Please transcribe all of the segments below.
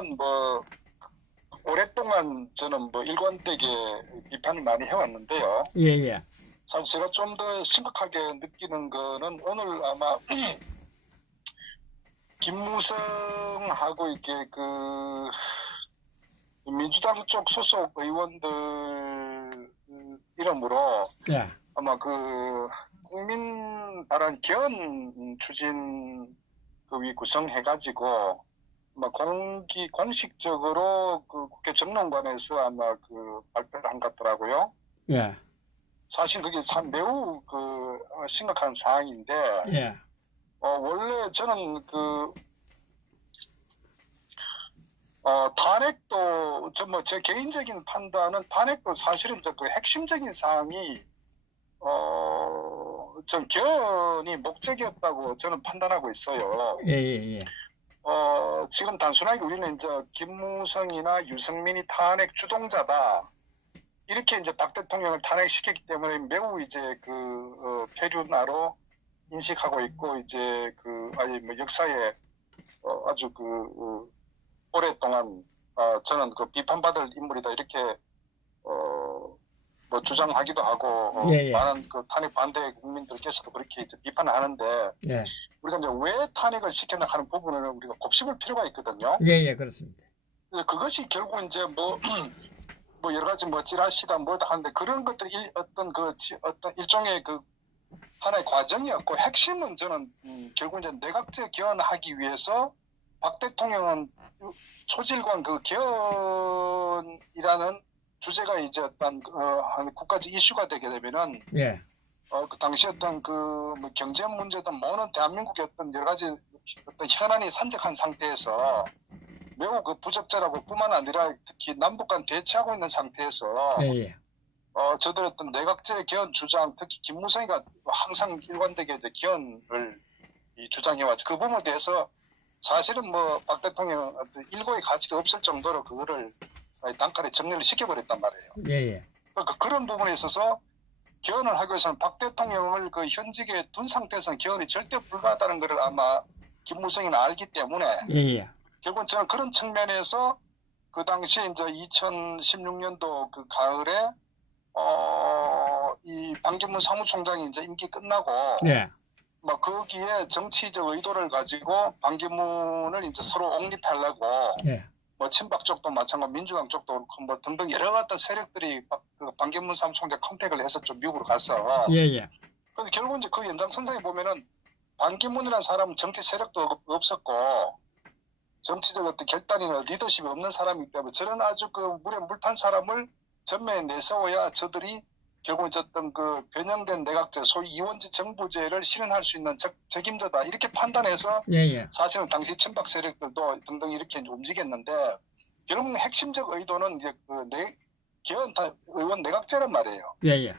사실은 뭐 오랫동안 저는 뭐 일관되게 비판을 많이 해왔는데요. 예, 예. 사실 제가 좀 더 심각하게 느끼는 거는 오늘 아마 김무성하고 이렇게 그 민주당 쪽 소속 의원들 이름으로 예. 아마 그 국민 발언 개헌 추진 위 구성해가지고 아마 공식적으로 그 국회 정론관에서 아마 그 발표를 한 것 같더라고요. 예. 사실 그게 참 매우 그 심각한 사항인데, 예. 원래 저는 그 탄핵도 뭐 제 개인적인 판단은 탄핵도 사실은 그 핵심적인 사항이 전 개헌이 목적이었다고 저는 판단하고 있어요. 예, 예, 예. 지금 단순하게 우리는 이제 김무성이나 유승민이 탄핵 주동자다. 이렇게 이제 박 대통령을 탄핵시켰기 때문에 매우 이제 그 표준화로 인식하고 있고 이제 그 아예 뭐 역사에 아주 그 오랫동안 저는 그 비판받을 인물이다 이렇게 뭐 주장하기도 하고 예, 예. 많은 그 탄핵 반대 국민들께서도 그렇게 이제 비판을 하는데 예. 우리가 이제 왜 탄핵을 시켰나 하는 부분을 우리가 곱씹을 필요가 있거든요. 예, 예, 그렇습니다. 그것이 결국 이제 뭐 여러 가지 뭐 찌라시다 뭐다 하는데 그런 것들이 어떤 일종의 그 하나의 과정이었고 핵심은 저는 결국 이제 내각제 개헌하기 위해서 박 대통령은 초질관 그 개헌이라는 주제가 이제 어떤 국가적 이슈가 되게 되면은 예. 그 당시 어떤 그 뭐 경제 문제든 뭐는 대한민국의 어떤 여러 가지 어떤 현안이 산적한 상태에서 매우 그 부적절하고 뿐만 아니라 특히 남북 간 대치하고 있는 상태에서 예, 예. 저들 어떤 내각제 개헌 주장 특히 김무성이가 항상 일관되게 이제 개헌을 주장해왔죠. 그 부분에 대해서 사실은 뭐 박 대통령 어떤 일고의 가치가 없을 정도로 그거를 단칼에 정리를 시켜버렸단 말이에요. 예, 예. 그러니까 그런 부분에 있어서 개헌을 하기 위해서는 박 대통령을 그 현직에 둔 상태에서는 개헌이 절대 불가하다는 것을 아마 김무성이는 알기 때문에 예, 예. 결국은 저는 그런 측면에서 그 당시에 이제 2016년도 그 가을에 이 반기문 사무총장이 이제 임기 끝나고 예. 뭐 거기에 정치적 의도를 가지고 반기문을 이제 서로 옹립하려고 예. 뭐 친박 쪽도 마찬가지고 민주당 쪽도 그렇고 뭐 등등 여러 가지 세력들이 그 반기문 사무총장 컨택을 해서 좀 미국으로 갔어. 예, 예. 그런데 결국 이제 그 연장선상에 보면은 반기문이라는 사람은 정치 세력도 없었고 정치적 어떤 결단이나 리더십이 없는 사람이기 때문에 저런 아주 그 물에 물탄 사람을 전면에 내세워야 저들이 결국 어떤 그 변형된 내각제 소위 이원제 정부제를 실현할 수 있는 책임자다 이렇게 판단해서 예, 예. 사실은 당시 친박 세력들도 등등 이렇게 움직였는데 결국 핵심적 의도는 이제 그 개헌 의원 내각제란 말이에요. 예, 예.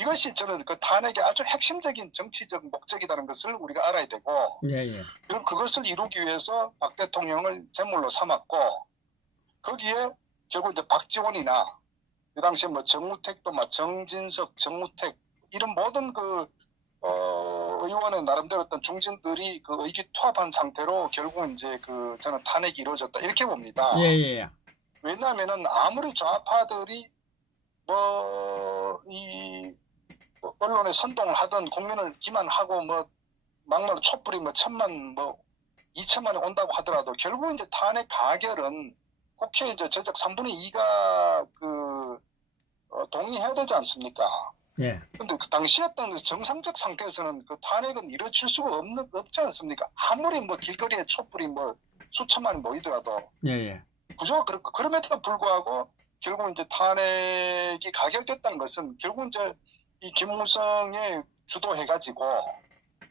이것이 저는 그 탄핵의 아주 핵심적인 정치적 목적이라는 것을 우리가 알아야 되고 예, 예. 그럼 그것을 이루기 위해서 박 대통령을 제물로 삼았고 거기에 결국 이제 박지원이나 그 당시에 뭐 정우택도 막 정진석, 정우택 이런 모든 그 의원의 나름대로 어떤 중진들이 그 의기투합한 상태로 결국 이제 그 저는 탄핵이 이루어졌다 이렇게 봅니다. 예, 예. 왜냐하면은 아무리 좌파들이 뭐 언론에 선동을 하던 국민을 기만하고 뭐 막말 촛불이 뭐 1,000만 뭐 2천만이 온다고 하더라도 결국 이제 탄핵 가결은 국회 이제 전적 3분의 2가 그 동의해야 되지 않습니까? 예. 근데 그 당시 어떤 정상적 상태에서는 그 탄핵은 이루어질 수가 없지 않습니까? 아무리 뭐 길거리에 촛불이 뭐 수천만이 모이더라도. 예, 예. 그죠? 그럼에도 불구하고 결국 이제 탄핵이 가결됐다는 것은 결국 이제 이 김무성에 주도해가지고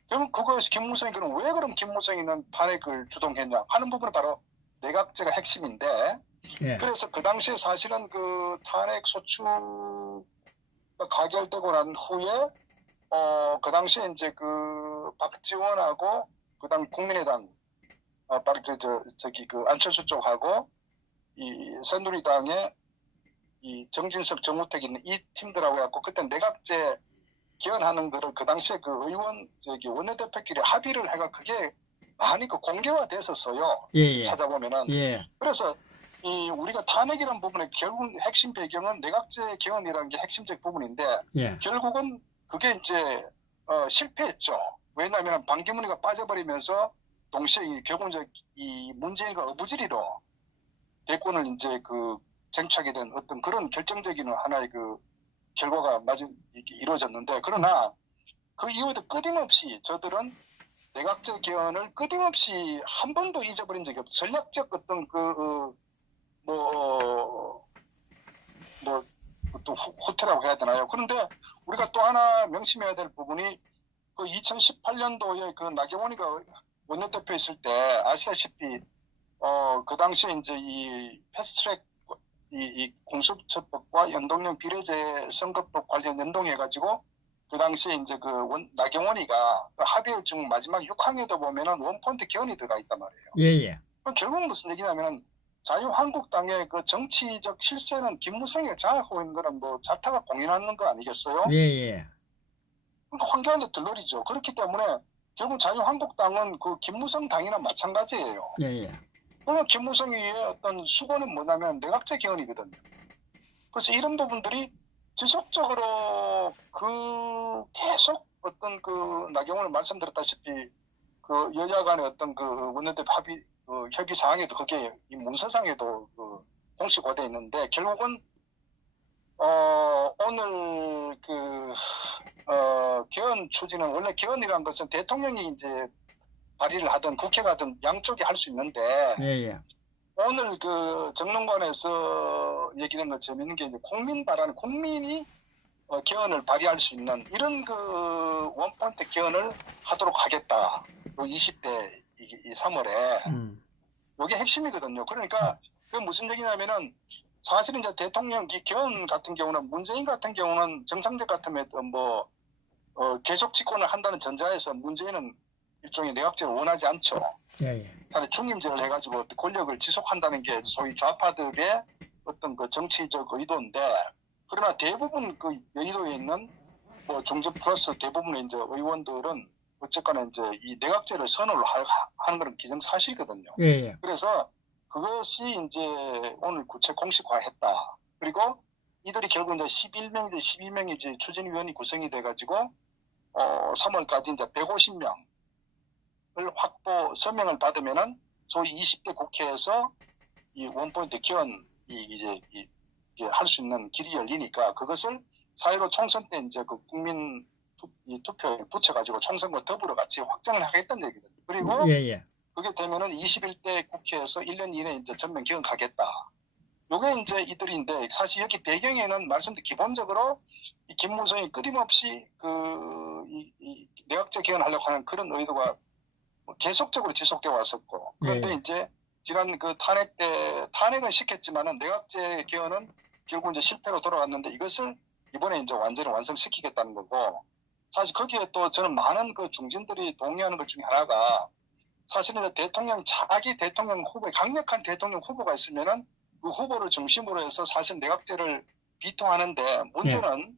결국 그것이 김무성이 왜 그럼 김무성이는 탄핵을 주동했냐 하는 부분은 바로 내각제가 핵심인데 예. 그래서 그 당시에 사실은 그 탄핵 소추가 가결되고 난 후에 그 당시에 이제 그 박지원하고 그다음 국민의당 저기 그 안철수 쪽하고 이 새누리당의 이 정진석, 정우택 있는 이 팀들하고 해갖고 그때 내각제 개헌하는 거를 그 당시에 그 의원 원내대표끼리 합의를 해가 그게 많이 그 공개화됐었어요. 예, 예. 찾아보면은. 예. 그래서 이 우리가 탄핵이라는 부분의 결국 핵심 배경은 내각제 개헌이라는 게 핵심적 부분인데 예. 결국은 그게 이제 실패했죠. 왜냐하면 반기문이가 빠져버리면서 동시에 결국 이제 이 문재인과 어부지리로 대권을 이제 그 쟁취하게 된 어떤 그런 결정적인 하나의 그 결과가 이루어졌는데 그러나 그 이후에도 끊임없이 저들은 내각제 개헌을 끊임없이 한 번도 잊어버린 적이 없어요. 전략적 어떤 또 후퇴라고 해야 되나요? 그런데 우리가 또 하나 명심해야 될 부분이 그 2018년도에 그 나경원이가 원내대표 있을 때 아시다시피 그 당시에 이제 이 패스트트랙 이 공수처법과 연동형 비례제 선거법 관련 연동해가지고 그 당시에 이제 나경원이가 그 합의 중 마지막 6항에도 보면은 원포인트 개헌이 들어가 있단 말이에요. 예. 결국은 무슨 얘기냐면은 자유한국당의 그 정치적 실세는 김무성이 장악하고 있는 거는 뭐 자타가 공인하는 거 아니겠어요? 예. 그러니까 황교안도 들러리죠. 그렇기 때문에 결국 자유한국당은 그 김무성 당이나 마찬가지예요. 예. 그러면 김무성의 어떤 수고는 뭐냐면 내각제 개헌이거든요. 그래서 이런 부분들이 지속적으로 계속 어떤 그 나경원을 말씀드렸다시피 그 여야 간의 어떤 그 원내대표 협의 사항에도 그게 이 문서상에도 공식화되어 있는데 결국은 오늘 개헌 추진은 원래 개헌이라는 것은 대통령이 이제 발의를 하든 국회가 하든 양쪽이 할 수 있는데 예. 오늘 그 정론관에서 얘기된 것 재밌는 게 이제 국민이 개헌을 발의할 수 있는 이런 그 원포인트 개헌을 하도록 하겠다. 20대 3월에 이게 핵심이거든요. 그러니까 그 무슨 얘기냐면은 사실은 이제 대통령 개헌 같은 경우는 문재인 같은 경우는 정상적 같으면 계속 집권을 한다는 전자에서 문재인은 일종의 내각제를 원하지 않죠. 예. 중임제를 해가지고 권력을 지속한다는 게 소위 좌파들의 어떤 그 정치적 의도인데 그러나 대부분 그 여의도에 있는 중진 플러스 대부분의 이제 의원들은 어쨌거나 이제 이 내각제를 선호를 하는 것은 기정사실이거든요. 예. 그래서 그것이 이제 오늘 구체 공식화했다. 그리고 이들이 결국 이제 12명이 이제 추진위원이 구성이 돼가지고 3월까지 이제 150명을 서명을 받으면은 소위 20대 국회에서 이 원포인트 개헌 이게 할 수 있는 길이 열리니까 그것을 4.15 총선 때 이제 그 국민 투표에 붙여가지고 총선과 더불어 같이 확정을 하겠다는 얘기거든요. 그리고 예. 그게 되면은 21대 국회에서 1년 이내에 이제 전면 개헌하겠다. 요게 이제 이들인데 사실 여기 배경에는 말씀드린 기본적으로 이 김무성이 끊임없이 이 내각제 개헌하려고 하는 그런 의도가 계속적으로 지속돼 왔었고 그런데 이제 지난 그 탄핵 때 탄핵은 시켰지만은 내각제 개헌은 결국 이제 실패로 돌아갔는데 이것을 이번에 이제 완전히 완성시키겠다는 거고 사실 거기에 또 저는 많은 그 중진들이 동의하는 것 중에 하나가 사실은 자기 대통령 후보에 강력한 대통령 후보가 있으면은 그 후보를 중심으로 해서 사실 내각제를 비토하는데 문제는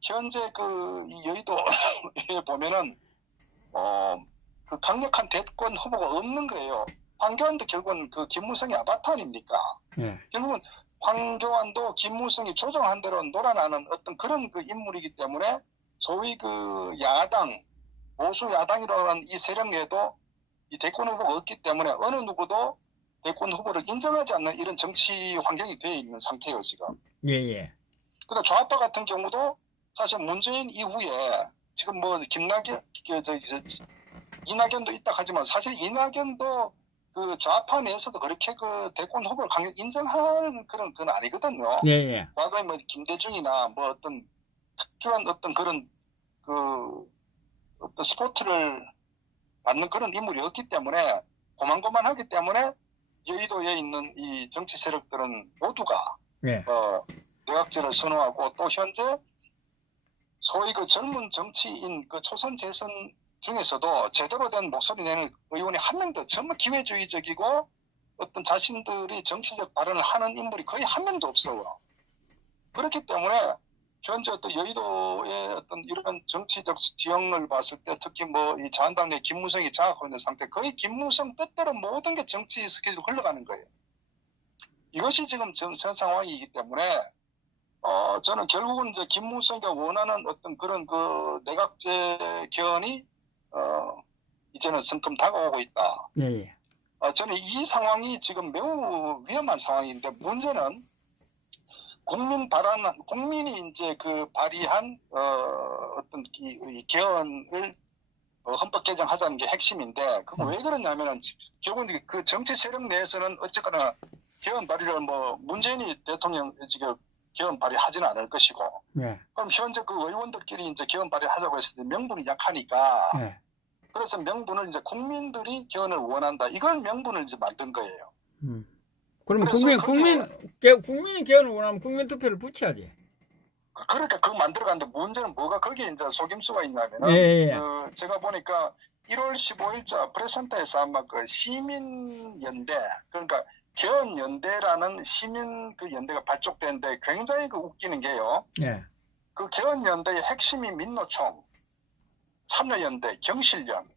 현재 이 여의도에 보면은 그 강력한 대권 후보가 없는 거예요. 황교안도 결국은 그 김무성이 아바타 아닙니까? 결국은 황교안도 김무성이 조정한 대로 놀아나는 어떤 그런 그 인물이기 때문에 소위 그 보수 야당이라는 이 세력에도 이 대권 후보가 없기 때문에 어느 누구도 대권 후보를 인정하지 않는 이런 정치 환경이 되어 있는 상태예요, 지금. 그러니까 좌파 같은 경우도 사실 문재인 이후에 지금 이낙연도 있다 하지만 사실 이낙연도 그 좌파 내에서도 그렇게 그 대권 후보를 강력 인정하는 그런 건 아니거든요. 과거에 김대중이나 어떤 특별한 어떤 그런 어떤 스포트를 받는 그런 인물이었기 때문에 고만고만하기 때문에 여의도에 있는 이 정치 세력들은 모두가 내각제를 선호하고 또 현재 소위 그 젊은 정치인 그 초선 재선 중에서도 제대로 된 목소리 내는 의원이 한 명도 전부 기회주의적이고 어떤 자신들이 정치적 발언을 하는 인물이 거의 한 명도 없어요. 그렇기 때문에 현재 어떤 여의도의 어떤 이런 정치적 지형을 봤을 때 특히 뭐 이 자한당내 김무성이 장악하고 있는 상태, 거의 김무성 뜻대로 모든 게 정치 스케줄로 흘러가는 거예요. 이것이 지금 전 상황이기 때문에 저는 결국은 이제 김무성이 원하는 어떤 그런 그 내각제 개헌이 이제는 성큼 다가오고 있다. 예, 예. 저는 이 상황이 지금 매우 위험한 상황인데, 문제는 국민이 이제 그 발의한 어떤 이 개헌을 헌법 개정하자는 게 핵심인데, 그거 왜 그러냐면은 결국은 그 정치 세력 내에서는 어쨌거나 개헌 발의를 뭐 문재인이 대통령 지금 개헌 발의하지는 않을 것이고, 예. 그럼 현재 그 의원들끼리 이제 개헌 발의하자고 했을 때 명분이 약하니까, 예. 그래서 명분을 이제 국민들이 개헌을 원한다, 이걸 명분을 이제 만든 거예요. 그러면 그래서 국민이 개헌을 원하면 국민 투표를 붙여야지. 그러니까 그거 만들어가는데, 문제는 뭐가 거기에 이제 속임수가 있냐면은, 예, 예. 제가 보니까 1월 15일자 프레스센터에서 아마 그 시민연대, 그러니까 개헌연대라는 시민 그 연대가 발족되는데, 굉장히 그 웃기는 게요. 예. 그 개헌연대의 핵심이 민노총, 참여연대, 경실련,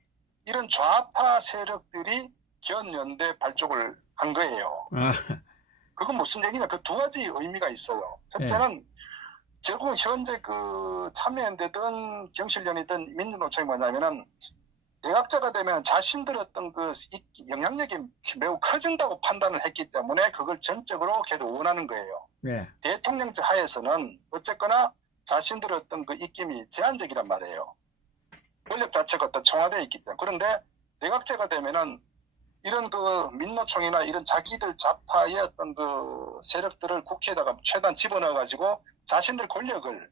이런 좌파 세력들이 개헌연대 발족을 한 거예요. 그건 무슨 얘기냐? 그 두 가지 의미가 있어요. 첫째는 결국 현재 그 참여연대든 경실련이든 민주노총이 뭐냐면은, 내각제가 되면 자신들의 어떤 그 영향력이 매우 커진다고 판단을 했기 때문에 그걸 전적으로 걔도 원하는 거예요. 예. 대통령제 하에서는 어쨌거나 자신들의 어떤 그 입김이 제한적이란 말이에요. 권력 자체가 어떤 청와대에 있기 때문에. 그런데 내각제가 되면은 이런 그 민노총이나 이런 자기들 좌파의 어떤 그 세력들을 국회에다가 최대한 집어넣어가지고 자신들 권력을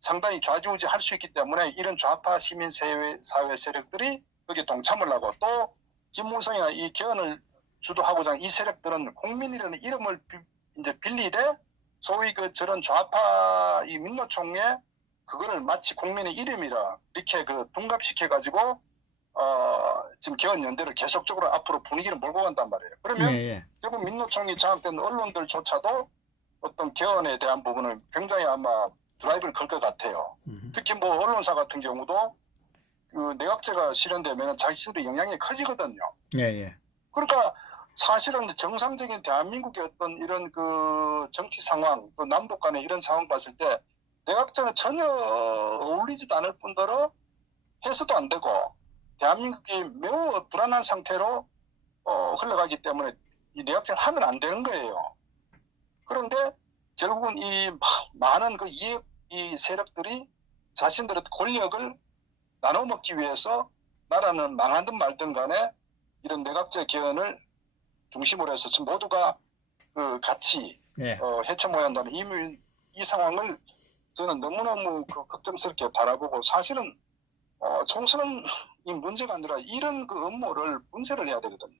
상당히 좌지우지할 수 있기 때문에, 이런 좌파 시민사회 세력들이 거기에 동참을 하고, 또 김무성이나 이 개헌을 주도하고자 하는 이 세력들은 국민이라는 이름을 이제 빌리되, 소위 그 저런 좌파 이 민노총에 그거를 마치 국민의 이름이라 이렇게 그 둔갑시켜가지고 지금 개헌연대를 계속적으로 앞으로 분위기를 몰고 간단 말이에요. 그러면 결국 민노총이 장악된 언론들조차도 어떤 개헌에 대한 부분은 굉장히 아마 드라이브를 걸 것 같아요. 특히 뭐 언론사 같은 경우도 그 내각제가 실현되면 자기들의 영향이 커지거든요. 그러니까 사실은 정상적인 대한민국의 어떤 이런 그 정치 상황, 또 남북 간의 이런 상황 봤을 때 내각제는 전혀 어울리지도 않을 뿐더러 해서도 안 되고, 대한민국이 매우 불안한 상태로 흘러가기 때문에 이 내각제를 하면 안 되는 거예요. 그런데 결국은 이 많은 그 이 세력들이 자신들의 권력을 나눠 먹기 위해서 나라는 망하든 말든 간에 이런 내각제 개헌을 중심으로 해서 지금 모두가 그 같이 해쳐모아야 한다는 이 상황을 저는 너무너무 걱정스럽게 바라보고, 사실은 총선이 문제가 아니라 이런 그 음모를 분쇄를 해야 되거든요.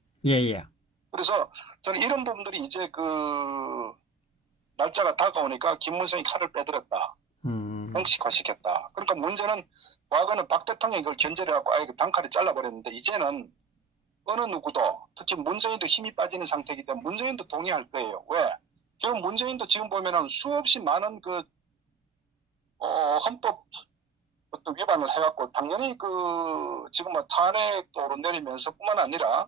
그래서 저는 이런 부분들이 이제 그 날짜가 다가오니까 김무성이 칼을 빼들었다, 형식화시켰다. 그러니까 문제는 과거는 박 대통령이 이걸 견제를 하고 아예 그 단칼에 잘라버렸는데, 이제는 어느 누구도, 특히 문재인도 힘이 빠지는 상태이기 때문에 문재인도 동의할 거예요. 왜? 결국 문재인도 지금 보면은 수없이 많은 그 헌법 어떤 위반을 해갖고 당연히 그 지금 뭐 탄핵도 오르내리면서 뿐만 아니라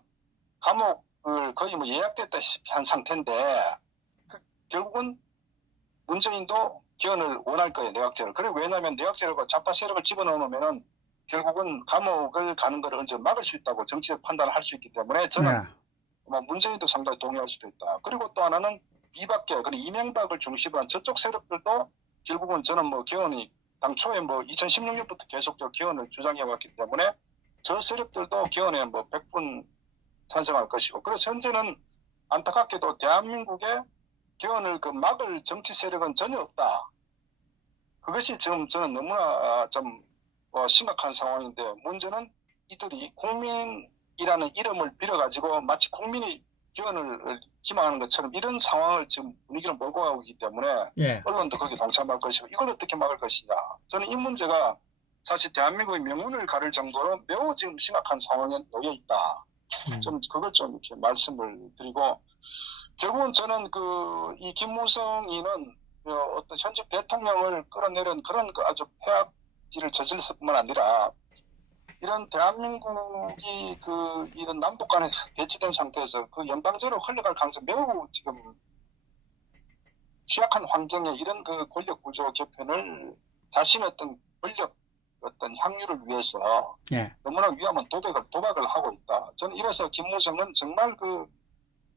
감옥을 거의 뭐 예약됐다시피 한 상태인데, 결국은 문재인도 개헌을 원할 거예요, 내각제를. 그리고 왜냐하면 내각제를 좌파 세력을 집어넣으면은 결국은 감옥을 가는 것을 언제 막을 수 있다고 정치적 판단을 할 수 있기 때문에 저는 문재인도 상당히 동의할 수도 있다. 그리고 또 하나는 비박계, 그리고 이명박을 중심으로 한 저쪽 세력들도 결국은 저는 뭐 개헌이 당초에 뭐 2016년부터 계속적으로 개헌을 주장해왔기 때문에 저 세력들도 개헌에 뭐 100분 찬성할 것이고, 그래서 현재는 안타깝게도 대한민국의 개헌을 그 막을 정치 세력은 전혀 없다. 그것이 지금 저는 너무나 좀 심각한 상황인데, 문제는 이들이 국민이라는 이름을 빌어가지고 마치 국민이 개헌을 희망하는 것처럼 이런 상황을 지금 분위기를 몰고 가고 있기 때문에 언론도 거기에 동참할 것이고, 이걸 어떻게 막을 것이냐. 저는 이 문제가 사실 대한민국의 명운을 가를 정도로 매우 지금 심각한 상황에 놓여 있다. 좀 그걸 좀 이렇게 말씀을 드리고, 결국은 저는 이 김무성이는 어떤 현직 대통령을 끌어내린 그런 그 아주 폐악질을 저질렀을 뿐만 아니라 이런 대한민국이 그 이런 남북 간에 배치된 상태에서 그 연방제로 흘러갈 가능성이 매우 지금 취약한 환경에 이런 그 권력 구조 개편을 자신의 어떤 권력 어떤 향유를 위해서 예. 너무나 위험한 도박을 하고 있다. 저는 이래서 김무성은 정말 그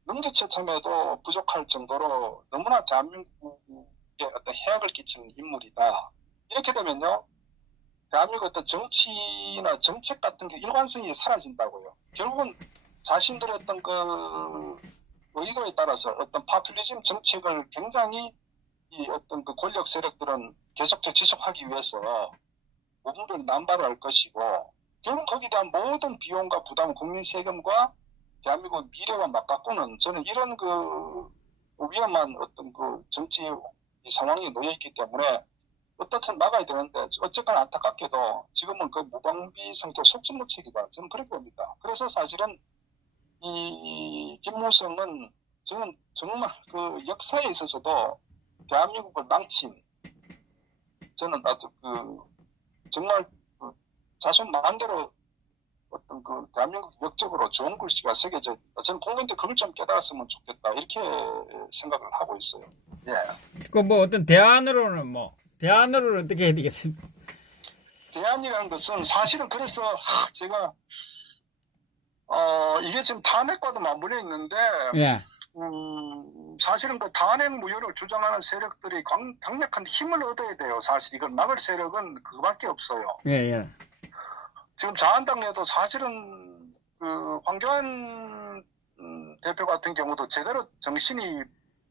능지처참에도 부족할 정도로 너무나 대한민국에 어떤 해악을 끼치는 인물이다. 이렇게 되면요, 대한민국 어떤 정치나 정책 같은 게 일관성이 사라진다고요. 결국은 자신들의 어떤 그 의도에 따라서 어떤 파퓰리즘 정책을 굉장히 이 어떤 그 권력 세력들은 계속적으로 지속하기 위해서 모든 남발을 할 것이고, 결국 거기에 대한 모든 비용과 부담, 국민 세금과 대한민국 미래와 맞바꾸는 저는 이런 그 위험한 어떤 그 정치 상황에 놓여 있기 때문에 어떻든 막아야 되는데 어쨌거나 안타깝게도 지금은 그 무방비 상태 속수무책이다. 저는 그렇게 봅니다. 그래서 사실은 이 김무성은 저는 정말 그 역사에 있어서도 대한민국을 망친 저는 아주 그 정말 그 자손만대로 어떤 그 대한민국 역적으로 좋은 글씨가 새겨져 있다. 저는 국민들 그걸 좀 깨달았으면 좋겠다. 이렇게 생각을 하고 있어요. 예. 그 뭐 어떤 대안으로는 대안으로는 어떻게 해야 되겠습니까? 대안이라는 것은 사실은 그래서 제가 이게 지금 탄핵과도 맞물려 있는데 예. 사실은 그 탄핵 무효를 주장하는 세력들이 강력한 힘을 얻어야 돼요. 사실 이걸 막을 세력은 그거밖에 없어요. 예, 예. 지금 자한당 내도 사실은 그 황교안 대표 같은 경우도 제대로 정신이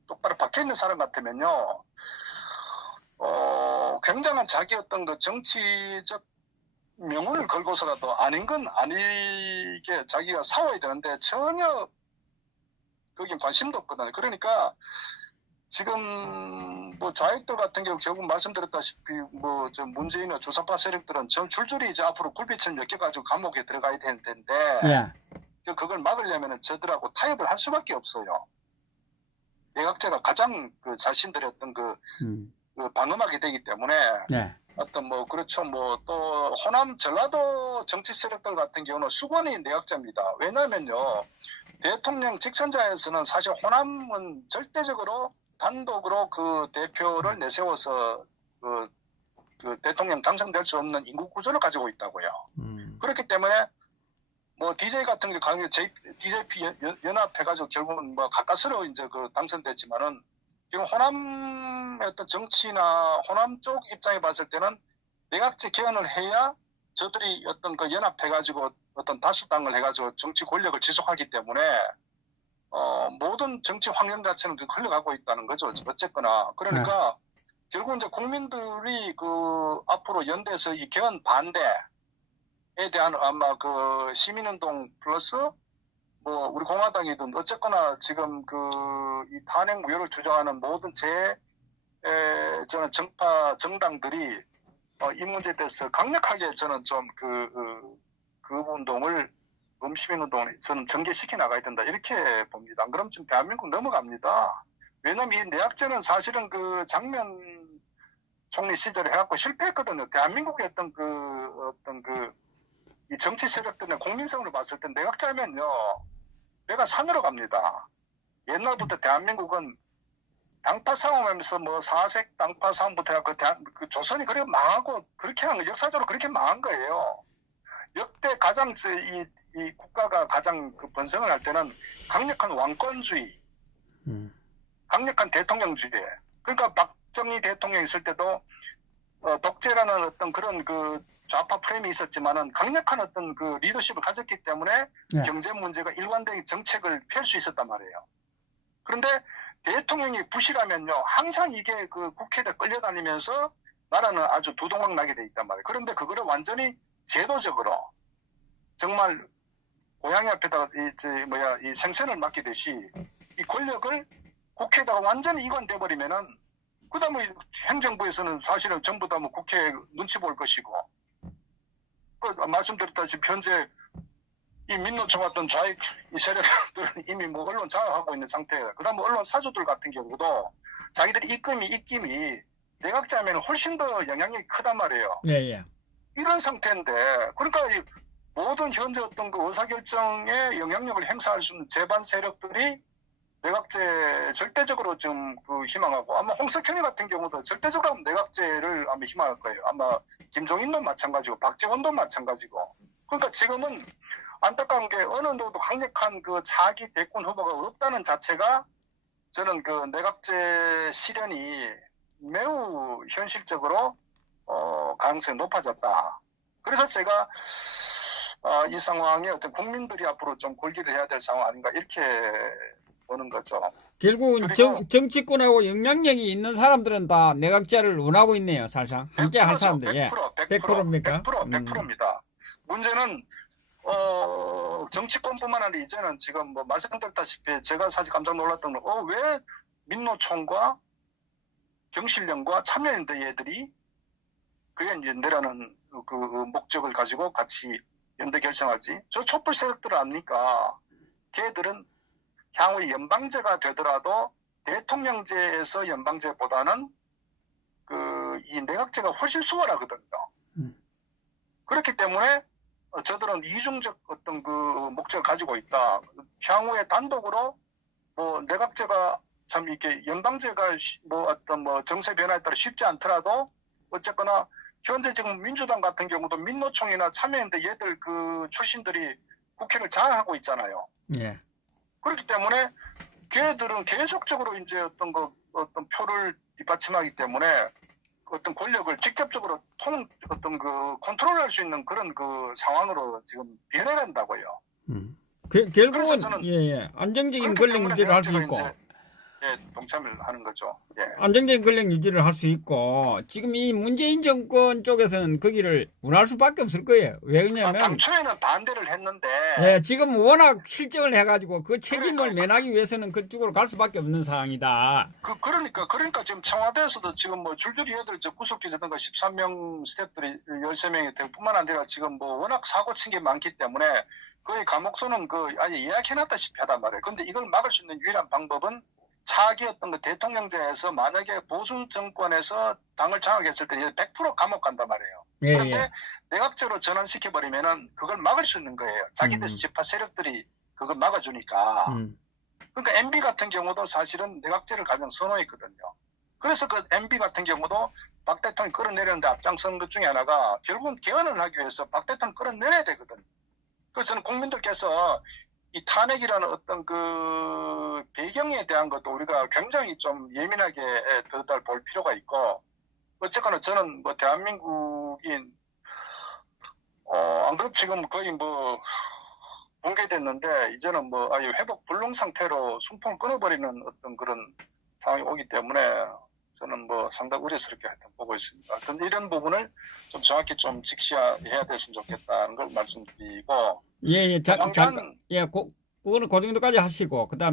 똑바로 박혀 있는 사람 같으면요, 굉장한 자기 어떤 그 정치적 명운을 걸고서라도 아닌 건 아니게 자기가 싸워야 되는데 전혀 거긴 관심도 없거든요. 그러니까 지금 뭐 좌익들 같은 경우 결국 말씀드렸다시피 뭐 저 문재인의 주사파 세력들은 전 줄줄이 이제 앞으로 굴비처럼 엮여 가지고 감옥에 들어가야 되는 텐데 예. 그걸 막으려면 저들하고 타협을 할 수밖에 없어요. 내각제가 가장 그 자신들의 어떤 그 방어막이 되기 때문에 예. 어떤 뭐 그렇죠. 뭐 또 호남 전라도 정치 세력들 같은 경우는 수건이 내각제입니다. 왜냐하면요, 대통령 직선자에서는 사실 호남은 절대적으로 단독으로 그 대표를 내세워서 그 대통령 당선될 수 없는 인구 구조를 가지고 있다고요. 그렇기 때문에 뭐 DJ 같은 게 강력 DJP 연합해가지고 결국은 뭐 가까스로 이제 그 당선됐지만은 지금 호남의 어떤 정치나 호남 쪽 입장에 봤을 때는 내각제 개헌을 해야 저들이 어떤 그 연합해가지고 어떤 다수당을 해가지고 정치 권력을 지속하기 때문에 모든 정치 환경 자체는 흘러가고 있다는 거죠. 어쨌거나 그러니까 결국 이제 국민들이 그 앞으로 연대에서 이 개헌 반대에 대한 아마 그 시민운동 플러스 뭐 우리 공화당이든 어쨌거나 지금 그 이 탄핵 무효를 주장하는 모든 저는 정당들이 이 문제에 대해서 강력하게 저는 좀 그 운동을 시민운동을 저는 전개시켜 나가야 된다 이렇게 봅니다. 안 그러면 지금 대한민국 넘어갑니다. 왜냐면 이 내각제는 사실은 그 장면 총리 시절에 해갖고 실패했거든요. 대한민국의 어떤 이 정치 세력들의 국민성으로 봤을 때 내각제면요, 내가 산으로 갑니다. 옛날부터 대한민국은 당파 싸움하면서 뭐 사색 당파 싸움부터 그 조선이 그렇게 망하고 그렇게 한 거, 역사적으로 그렇게 망한 거예요. 역대 가장 이 국가가 가장 그 번성을 할 때는 강력한 왕권주의, 강력한 대통령주의. 그러니까 박정희 대통령 있을 때도 독재라는 어떤 그런 그 좌파 프레임이 있었지만은 강력한 어떤 그 리더십을 가졌기 때문에 경제 문제가 일관되게 정책을 펼 수 있었단 말이에요. 그런데 대통령이 부실하면요, 항상 이게 그 국회에 끌려다니면서 나라는 아주 두동강 나게 돼 있단 말이에요. 그런데 그거를 완전히 제도적으로 정말 고양이 앞에다가 이 생선을 맡기듯이 이 권력을 국회에다가 완전히 이관돼 버리면은 그다음에 행정부에서는 사실은 전부 다 뭐 국회 눈치 볼 것이고, 말씀드렸다시피 현재 이 민노총 같은 좌익 이 세력들은 이미 뭐 언론 장악하고 있는 상태예요. 그다음 뭐 언론 사주들 같은 경우도 자기들이 입김이 내각제하면 훨씬 더 영향력이 크단 말이에요. 예, 예. 이런 상태인데, 그러니까 이 모든 현재 어떤 그 의사결정에 영향력을 행사할 수 있는 제반 세력들이 내각제 절대적으로 지금 그 희망하고, 아마 홍석현이 같은 경우도 절대적으로 내각제를 아마 희망할 거예요. 아마 김종인도 마찬가지고 박지원도 마찬가지고. 그러니까 지금은 안타까운 게 어느 정도 강력한 그 차기 대권 후보가 없다는 자체가 저는 그 내각제 실현이 매우 현실적으로 가능성이 높아졌다. 그래서 제가 이 상황에 어떤 국민들이 앞으로 좀 골기를 해야 될 상황 아닌가 이렇게 보는 거죠. 결국은 그리고 정치권하고 영향력이 있는 사람들은 다 내각제를 원하고 있네요, 사실상. 함께 할 100%죠. 사람들. 예. 100%입니까? 100%입니까? 100%입니다. 문제는 정치권뿐만 아니라 이제는 지금 뭐 말씀드렸다시피 제가 사실 깜짝 놀랐던 건 왜 민노총과 경실련과 참여연대 얘들이 그게 이제 연대라는 그 목적을 가지고 같이 연대 결정하지. 저 촛불 세력들 압니까? 걔들은 향후 연방제가 되더라도 대통령제에서 연방제보다는 이 내각제가 훨씬 수월하거든요. 그렇기 때문에 저들은 이중적 어떤 그 목적을 가지고 있다. 향후에 단독으로 뭐 내각제가 참 이렇게 연방제가 뭐 어떤 뭐 정세 변화에 따라 쉽지 않더라도 어쨌거나 현재 지금 민주당 같은 경우도 민노총이나 참여연대 얘들 그 출신들이 국회를 장악하고 있잖아요. 예. 그렇기 때문에 걔들은 계속적으로 이제 어떤 표를 뒷받침하기 때문에 어떤 권력을 직접적으로 컨트롤할 수 있는 그런 그 상황으로 지금 변해간다고요. 결국은 저는 예. 안정적인 그렇기 권력 때문에 유지를 할 수 제가 있고. 이제 동참을 하는 거죠. 예. 안정적인 권력 유지를 할 수 있고 지금 이 문재인 정권 쪽에서는 거기를 원할 수밖에 없을 거예요. 왜 그러냐면 당초에는 반대를 했는데 예, 지금 워낙 실정을 해가지고 그 책임을 그러니까. 면하기 위해서는 그쪽으로 갈 수밖에 없는 상황이다. 그러니까 지금 청와대에서도 지금 뭐 줄줄이 애들 저 구속기자든가 13명 스태프들이 13명이 될 뿐만 아니라 지금 뭐 워낙 사고 친 게 많기 때문에 거의 감옥소는 아예 예약해놨다시피 하단 말이에요. 근데 이걸 막을 수 있는 유일한 방법은 차기 어떤 그 대통령제에서 만약에 보수 정권에서 당을 장악했을 때 100% 감옥 간단 말이에요. 예, 그런데 예. 내각제로 전환시켜버리면은 그걸 막을 수 있는 거예요. 자기들 집화 세력들이 그걸 막아주니까. 그러니까 MB 같은 경우도 사실은 내각제를 가장 선호했거든요. 그래서 그 MB 같은 경우도 박 대통령이 끌어내렸는데 앞장선 것 중에 하나가 결국은 개헌을 하기 위해서 박 대통령 끌어내려야 되거든. 그래서 저는 국민들께서 이 탄핵이라는 어떤 그 배경에 대한 것도 우리가 굉장히 좀 예민하게 볼 필요가 있고, 어쨌거나 저는 뭐 대한민국이 안 그래도 지금 거의 뭐 붕괴됐는데 이제는 뭐 아예 회복 불능 상태로 숨통을 끊어버리는 어떤 그런 상황이 오기 때문에 저는 뭐 상당히 우려스럽게 하여튼 보고 있습니다. 하여튼 이런 부분을 좀 정확히 좀 직시해야 됐으면 좋겠다는 걸 말씀드리고. 예, 잠깐, 예, 그거는 그 정도까지 하시고, 그 다음